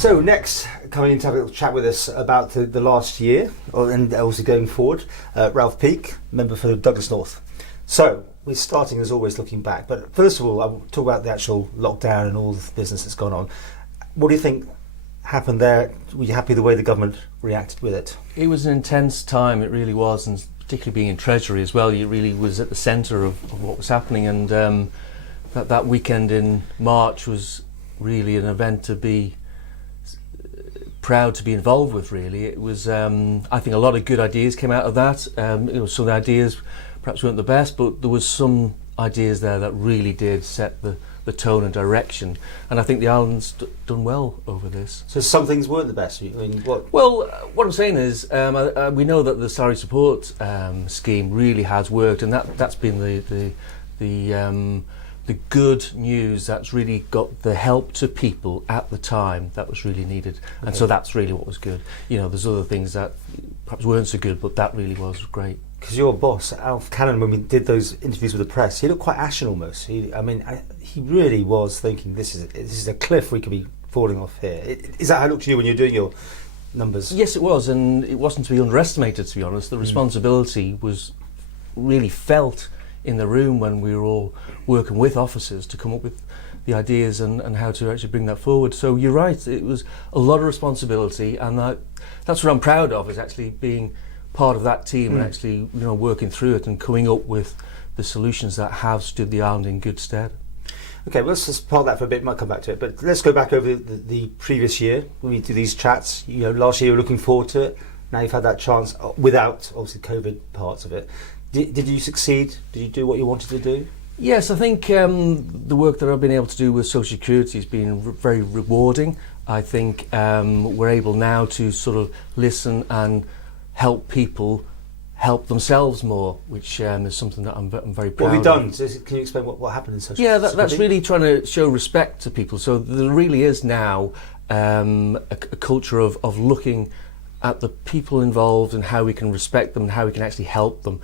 So next, coming in to have a little chat with us about the last year, and also going forward, Ralph Peake, member for Douglas North. So we're starting as always looking back, but first of all, I'll talk about the actual lockdown and all the business that's gone on. What do you think happened there? Were you happy the way the government reacted with it? It was an intense time, it really was, and particularly being in Treasury as well, you really was at the centre of what was happening, and that weekend in March was really an event to be proud to be involved with, really. It was, I think a lot of good ideas came out of that. Some of the ideas perhaps weren't the best, but there was some ideas there that really did set the tone and direction, and I think the island's done well over this. So some things weren't the best? I mean, what? Well, what I'm saying is, we know that the salary support scheme really has worked, and that's been the good news. That's really got the help to people at the time that was really needed, and so that's really what was good. You know, there's other things that perhaps weren't so good, but that really was great. Because your boss, Alf Cannon, when we did those interviews with the press, he looked quite ashen almost. He really was thinking, this is a cliff we could be falling off here. Is that how it looked to you when you were doing your numbers? Yes, it was, and it wasn't to be underestimated, to be honest. The responsibility was really felt in the room when we were all working with officers to come up with the ideas and how to actually bring that forward. So you're right, it was a lot of responsibility, and that's what I'm proud of, is actually being part of that team and actually, working through it and coming up with the solutions that have stood the island in good stead. Okay, well, let's just park that for a bit, might come back to it, but let's go back over the previous year when we do these chats. Last year you were looking forward to it, now you've had that chance without, obviously, COVID parts of it. Did you succeed? Did you do what you wanted to do? Yes, I think the work that I've been able to do with Social Security has been very rewarding. I think we're able now to sort of listen and help people help themselves more, which is something that I'm very proud of. What have you done? Can you explain what happened in Social Security? Yeah, that's really trying to show respect to people. So there really is now a culture of looking at the people involved and how we can respect them and how we can actually help them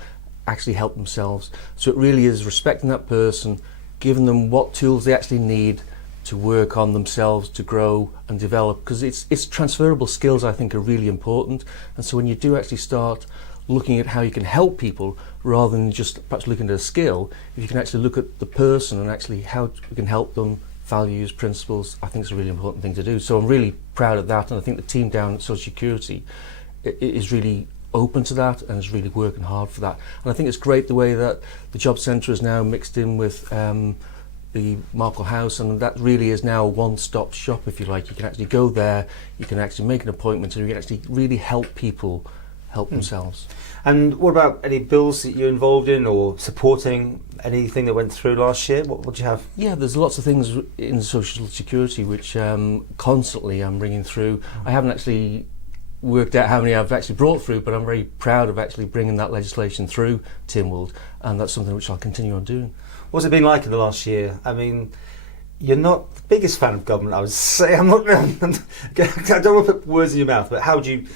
help themselves. So it really is respecting that person, giving them what tools they actually need to work on themselves, to grow and develop, because it's transferable skills, I think, are really important. And so when you do actually start looking at how you can help people rather than just perhaps looking at a skill, if you can actually look at the person and actually how we can help them, values, principles, I think it's a really important thing to do. So I'm really proud of that, and I think the team down at Social Security is really open to that and is really working hard for that. And I think it's great the way that the job centre is now mixed in with the Markle House, and that really is now a one-stop shop, if you like. You can actually go there, you can actually make an appointment, and you can actually really help people help themselves. And what about any bills that you're involved in or supporting anything that went through last year? What do you have? Yeah, there's lots of things in Social Security which constantly I'm bringing through. I haven't actually worked out how many I've actually brought through, but I'm very proud of actually bringing that legislation through Tynwald, and that's something which I'll continue on doing. What's it been like in the last year? I mean, you're not the biggest fan of government, I would say. I don't want to put words in your mouth, but how do you,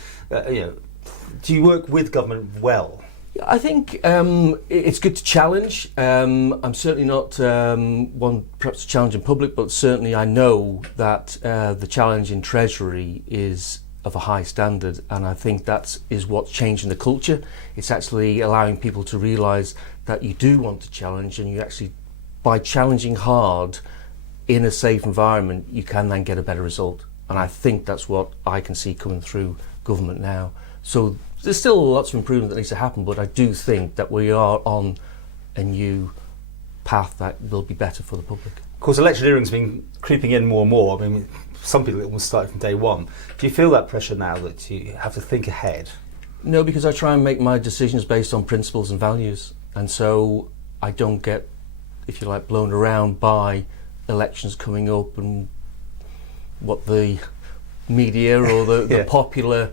do you work with government well? I think it's good to challenge. I'm certainly not one perhaps to challenge in public, but certainly I know that the challenge in Treasury is of a high standard, and I think that is what's changing the culture. It's actually allowing people to realise that you do want to challenge, and you actually, by challenging hard in a safe environment, you can then get a better result. And I think that's what I can see coming through government now. So there's still lots of improvement that needs to happen, but I do think that we are on a new path that will be better for the public. Of course, electioneering's been creeping in more and more. I mean, some people almost started from day one. Do you feel that pressure now that you have to think ahead? No, because I try and make my decisions based on principles and values, and so I don't get, if you like, blown around by elections coming up and what the media or the popular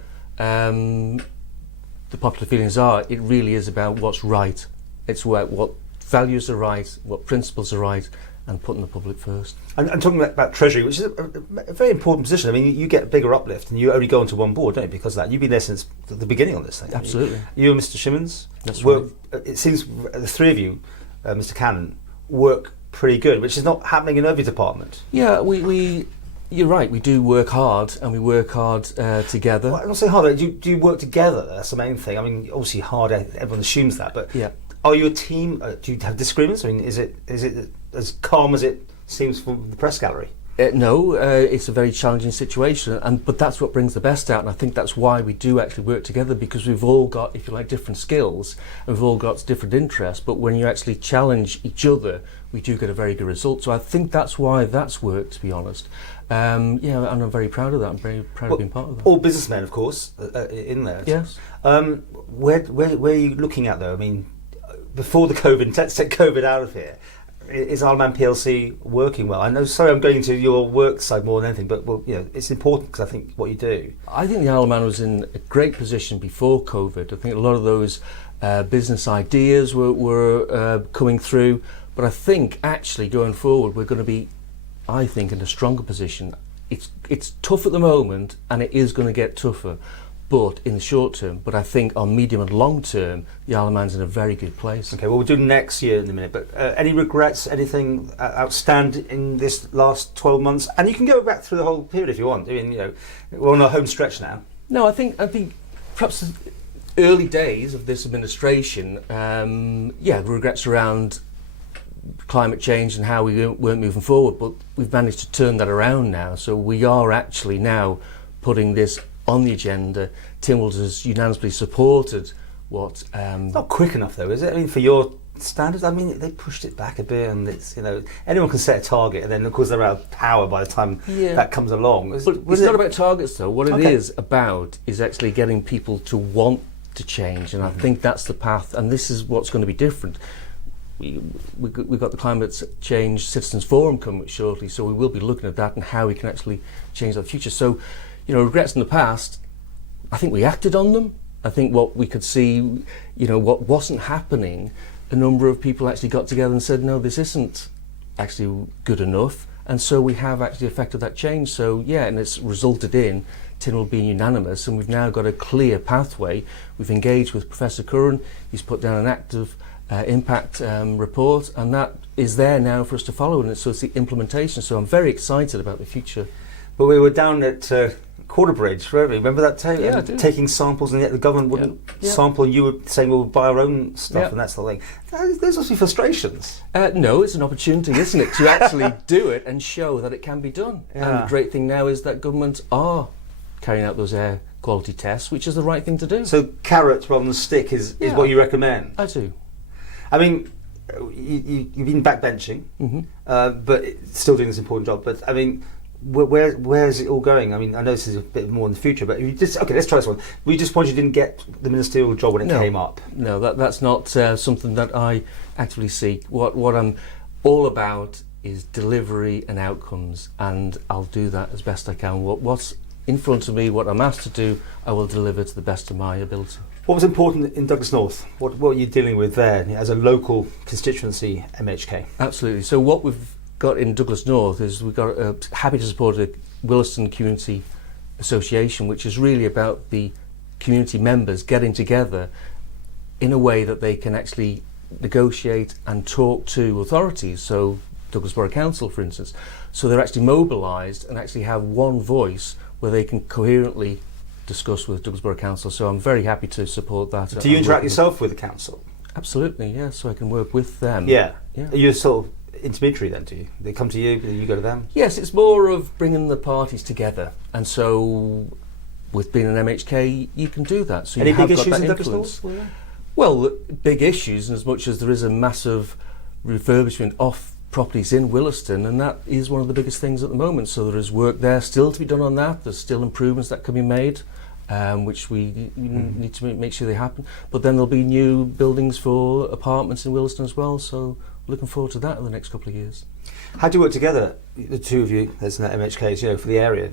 feelings are. It really is about what's right. It's about what values are right, what principles are right, and putting the public first. And talking about Treasury, which is a very important position. I mean, you get a bigger uplift and you only go onto one board, don't you, because of that? You've been there since the beginning on this thing. Absolutely. You and Mr. Shimmons. That's right. It seems the three of you, Mr. Cannon, work pretty good, which is not happening in every department. Yeah, we You're right, we do work hard, and we work hard together. Well, I'm not saying hard. Do you work together? That's the main thing. I mean, obviously hard. Everyone assumes that, but Yeah. are you a team? Do you have disagreements? I mean, is it as calm as it seems from the press gallery? No, it's a very challenging situation, but that's what brings the best out, and I think that's why we do actually work together, because we've all got, if you like, different skills, and we've all got different interests, but when you actually challenge each other, we do get a very good result. So I think that's why that's worked, to be honest. Yeah, and I'm very proud of that. I'm very proud of being part of that. All businessmen, of course, in there. Yes. Where are you looking at, though? I mean, before the COVID, let's take COVID out of here. Is Isle of Man PLC working well? I know. Sorry, I'm going to your work side more than anything, but well, you know, it's important because I think what you do. I think the Isle of Man was in a great position before COVID. I think a lot of those business ideas were coming through, but I think actually going forward we're going to be, I think, in a stronger position. It's tough at the moment, and it is going to get tougher, but in the short term. But I think on medium and long term, the Isle of Man's in a very good place. Okay, well, we'll do next year in a minute, but any regrets, anything outstanding in this last 12 months? And you can go back through the whole period if you want. I mean, you know, we're on our home stretch now. No, I think perhaps the early days of this administration, the regrets around climate change and how we weren't moving forward, but we've managed to turn that around now. So we are actually now putting this on the agenda. Tynwald has unanimously supported what... Not quick enough though, is it? I mean, for your standards, I mean, they pushed it back a bit, and it's, you know, anyone can set a target, and then of course they're out of power by the time that comes along. But it's not about targets though. What it is about is actually getting people to want to change, and I think that's the path, and this is what's going to be different. We've got the Climate Change Citizens Forum coming shortly, so we will be looking at that and how we can actually change that future. So, you know, regrets in the past, I think we acted on them. I think what we could see, you know, what wasn't happening, a number of people actually got together and said, no, this isn't actually good enough. And so we have actually affected that change. So, yeah, and it's resulted in Tynwald being unanimous, and we've now got a clear pathway. We've engaged with Professor Curran. He's put down an active impact report, and that is there now for us to follow, and so it's the implementation. So I'm very excited about the future. But we were down at Quarterbridge, weren't we? Remember that tape? Yeah, I do. Taking samples, and yet the government wouldn't sample, and you were saying we'll buy our own stuff, and that's the thing. There's also frustrations. No, it's an opportunity, isn't it, to actually do it and show that it can be done. Yeah. And the great thing now is that governments are carrying out those air quality tests, which is the right thing to do. So carrot rather than stick is what you recommend? I do. I mean, you've been backbenching, but still doing this important job. But I mean, where's it all going? I mean, I know this is a bit more in the future, but let's try this one. We just want you didn't get the ministerial job when it came up. No, that's not something that I actively seek. What I'm all about is delivery and outcomes, and I'll do that as best I can. What's in front of me, what I'm asked to do, I will deliver to the best of my ability. What was important in Douglas North? What are you dealing with there as a local constituency MHK? Absolutely. So what we've got in Douglas North is we've got happy to support a Williston Community Association, which is really about the community members getting together in a way that they can actually negotiate and talk to authorities. So Douglas Borough Council, for instance. So they're actually mobilised and actually have one voice where they can coherently discuss with Douglas Borough Council. So I'm very happy to support that. Do you interact yourself with the council? Absolutely, yeah. So I can work with them. Yeah. Are you sort of intermediary then? Do you? They come to you, you go to them? Yes, it's more of bringing the parties together, and so with being an MHK, you can do that. So any you big have issues got that in Douglas influence. North? Well, big issues, and as much as there is a massive refurbishment of properties in Williston, and that is one of the biggest things at the moment. So there is work there still to be done on that. There's still improvements that can be made, which we need to make sure they happen. But then there'll be new buildings for apartments in Williston as well. So looking forward to that in the next couple of years. How do you work together, the two of you, as MHKs, you know, for the area?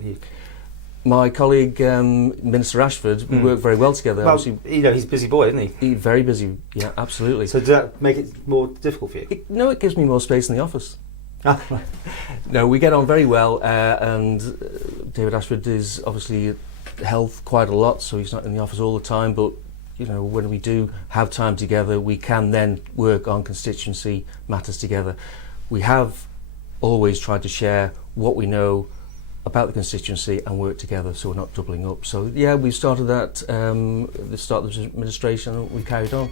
My colleague, Minister Ashford, we work very well together. Well, you know, he's a busy boy, isn't he? He's very busy, yeah, absolutely. So does that make it more difficult for you? No, it gives me more space in the office. No, we get on very well, and David Ashford is obviously health quite a lot, so he's not in the office all the time, but you know, when we do have time together, we can then work on constituency matters together. We have always tried to share what we know about the constituency and work together so we're not doubling up. So yeah, we started that at the start of the administration and we carried on.